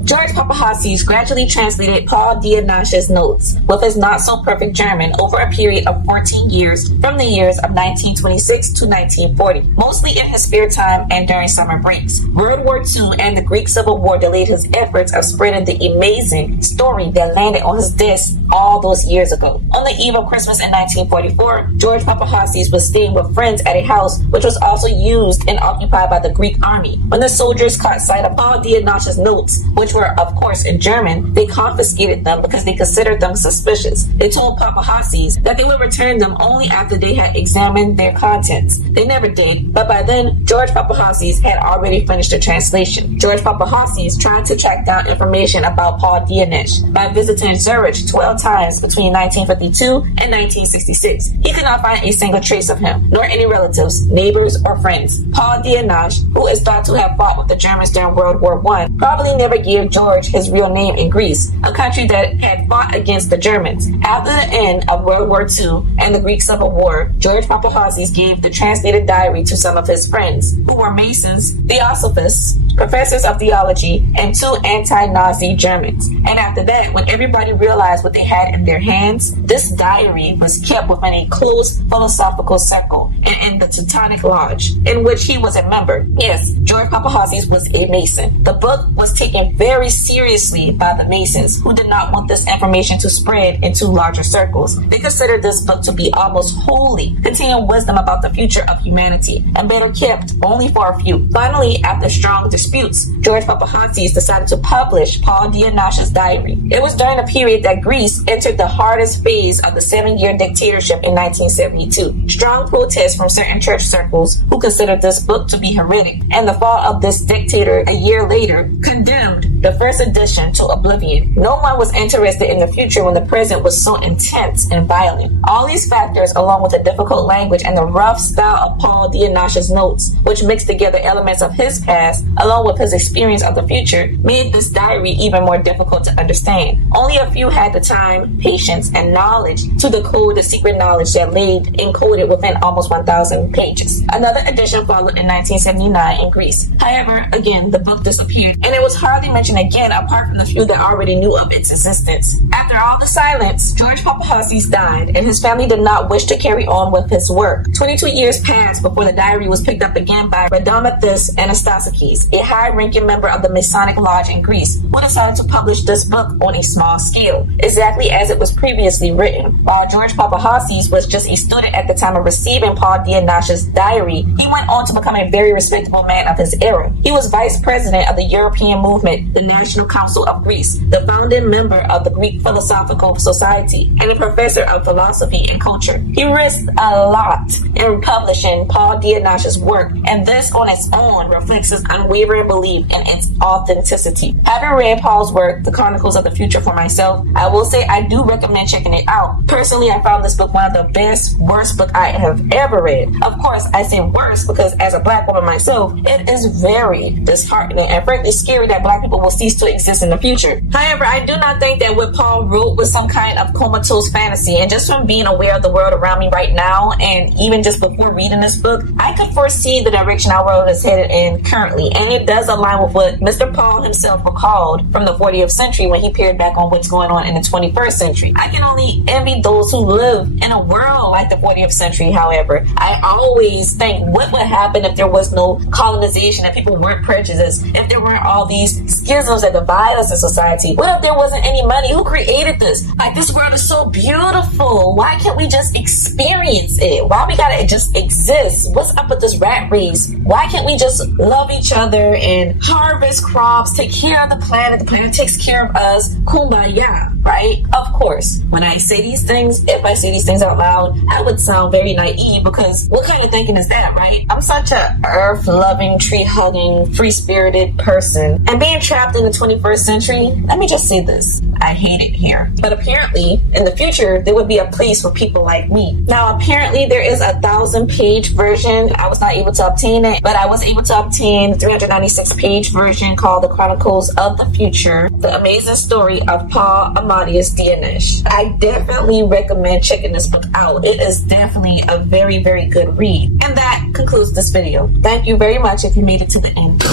George Papahasis gradually translated Paul Dienach's notes with his not-so-perfect German over a period of 14 years from the years of 1926 to 1940, mostly in his spare time and during summer breaks. World War II and the Greek Civil War delayed his efforts of spreading the amazing story that landed on his desk all those years ago. On the eve of Christmas in 1944, George Papahasis was staying with friends at a house which was also used and occupied by the Greek army. When the soldiers caught sight of Paul Dienach's notes, which were of course in German, they confiscated them because they considered them suspicious. They told Papahasis that they would return them only after they had examined their contents. They never did, but by then George Papahasis had already finished the translation. George Papahasis tried to track down information about Paul Dienach by visiting Zurich 12 times between 1952 and 1966. He could not find a single trace of him, nor any relatives, neighbors, or friends. Paul Dienach, who is thought to have fought with the Germans during World War I, probably never gave George his real name in Greece, a country that had fought against the Germans. After the end of World War II and the Greek Civil War, George Papahasis gave the translated diary to some of his friends, who were Masons, Theosophists, professors of theology, and two anti-Nazi Germans. And after that, when everybody realized what they had in their hands, this diary was kept within a close philosophical circle and in the Teutonic Lodge, in which he was a member. Yes, George Papahasis was a Mason. The book was taken very seriously by the Masons, who did not want this information to spread into larger circles. They considered this book to be almost holy, containing wisdom about the future of humanity, and better kept only for a few. Finally, after strong disputes, George Papahasis decided to publish Paul Dienach's diary. It was during the period that Greece entered the hardest phase of the 7-year dictatorship in 1972. Strong protests from certain church circles, who considered this book to be heretic, and the fall of this dictator a year later condemned the first edition to oblivion. No one was interested in the future when the present was so intense and violent. All these factors, along with the difficult language and the rough style of Paul Dienach's notes, which mixed together elements of his past along with his experience of the future, made this diary even more difficult to understand. Only a few had the time, patience, and knowledge to decode the secret knowledge that lay encoded within almost 1,000 pages. Another edition followed in 1979 in Greece. However, again, the book disappeared, and it was hardly mentioned again apart from the few that already knew of its existence. After all the silence, George Papahasis died, and his family did not wish to carry on with his work. 22 years passed before the diary was picked up again by Radamathus Anastasakis, a high-ranking member of the Masonic Lodge in Greece, who decided to publish this book on a small scale, exactly as it was previously written. While George Papahasis was just a student at the time of receiving Paul Dienach's diary, he went on to become a very respectable man of his era. He was vice president of the European movement, the National Council of Greece, the founding member of the Greek Philosophical Society, and a professor of philosophy and culture. He risked a lot in publishing Paul Dienach's work, and this on its own reflects his unwavering belief in its authenticity. Having read Paul's work, The Chronicles of the Future, for myself, I will say I do recommend checking it out. Personally, I found this book one of the worst book I have ever read. Of course, I say worst because as a black woman myself, it is very disheartening and frankly scary that black people will cease to exist in the future. However, I do not think that what Paul wrote was some kind of comatose fantasy, and just from being aware of the world around me right now, and even just before reading this book, I could foresee the direction our world is headed in currently, and it does align with what Mr. Paul himself recalled from the 40th century when he peered back on what's going on in the 21st century. I can only envy those who live in a world like the 40th century. However, I always think, what would happen if there was no colonization, if people weren't prejudiced, if there weren't all these schisms that divide us in society? What if there wasn't any money? Who created this? Like, this world is so beautiful. Why can't we just experience it? Why we gotta just exist? What's up with this rat race? Why can't we just love each other and harvest crops, take care of the planet takes care of us? Kumbaya, right? Of course, when I say these things, if I say these things out loud, I would sound very naive, because what kind of thinking is that, right? I'm such a earth-loving, tree-hugging, free-spirited person, and being trapped in the 21st century, let me just say this: I hate it here. But apparently, in the future, there would be a place for people like me. Now, apparently, there is a 1,000-page version. I was not able to obtain it, but I was able to obtain the 396-page version called The Chronicles of the Future, The Amazing Story of Paul Amadeus Dienach. I definitely recommend checking this book out. It is definitely a very, very good read. And that concludes this video. Thank you very much if you made it to the end.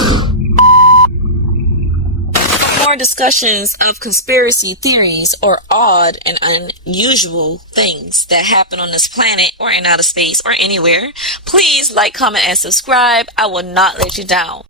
More discussions of conspiracy theories or odd and unusual things that happen on this planet or in outer space or anywhere, please like, comment, and subscribe. I will not let you down.